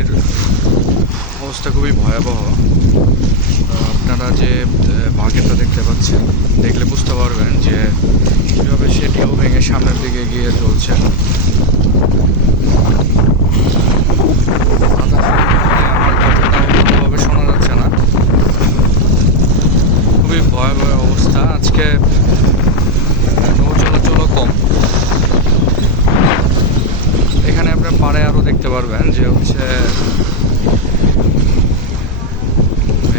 নদীর অবস্থা খুবই ভয়াবহ। আপনারা যে বাঘেরটা দেখতে পাচ্ছেন, দেখলে বুঝতে পারবেন যে কীভাবে সে ঢেউ ভেঙে সামনের দিকে গিয়ে চলছে। আমার কথাটা ভালোভাবে শোনা যাচ্ছে না, খুবই ভয়াবহ অবস্থা। আজকে নৌ চলাচলও কম। এখানে আপনার পাড়ে আরও দেখতে পারবেন যে হচ্ছে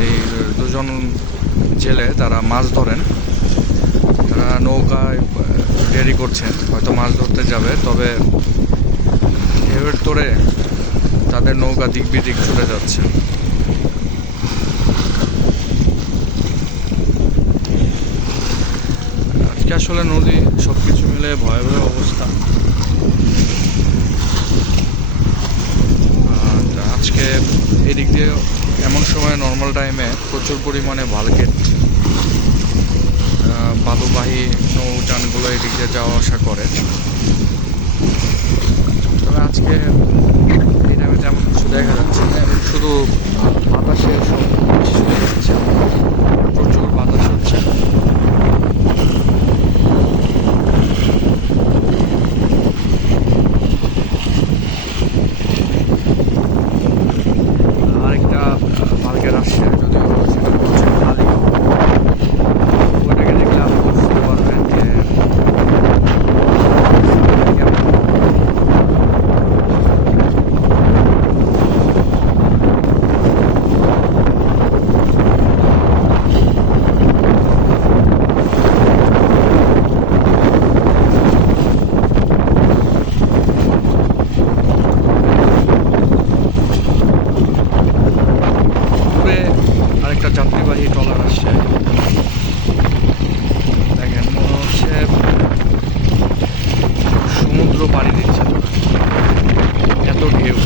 এই দুজন জেলে তারা মাছ ধরেন, তারা নৌকায় রেডি করছেন, হয়তো মাছ ধরতে যাবে, তবে ঢেউয়ের তোড়ে তাদের নৌকা দিক বিদিক ছুটে যাচ্ছে। আজকে আসলে নদী সব কিছু মিলে ভয়াবহ অবস্থা। আজকে এদিক দিয়ে এমন সময় নর্মাল টাইমে প্রচুর পরিমাণে ভালগেট বালুবাহী নৌযানগুলো এদিক দিয়ে যাওয়া আসা করে। তবে আজকে এই টাইমে তেমন কিছু দেখা যাচ্ছে না, এবং শুধু বাতাসের শোনা যাচ্ছে, প্রচুর বাতাস হচ্ছে। আরেকটা ভালগেট আসছে, যদিও সেটা হচ্ছে খালি, ওইটাকে দেখলে আপনি বুঝতে পারবেন যে দূরে আরেকটা যাত্রীবাহী ট্রলার আসছে। দেখেন, মনে হচ্ছে সমুদ্র পাড়ি দিচ্ছে, এত ঢেউ।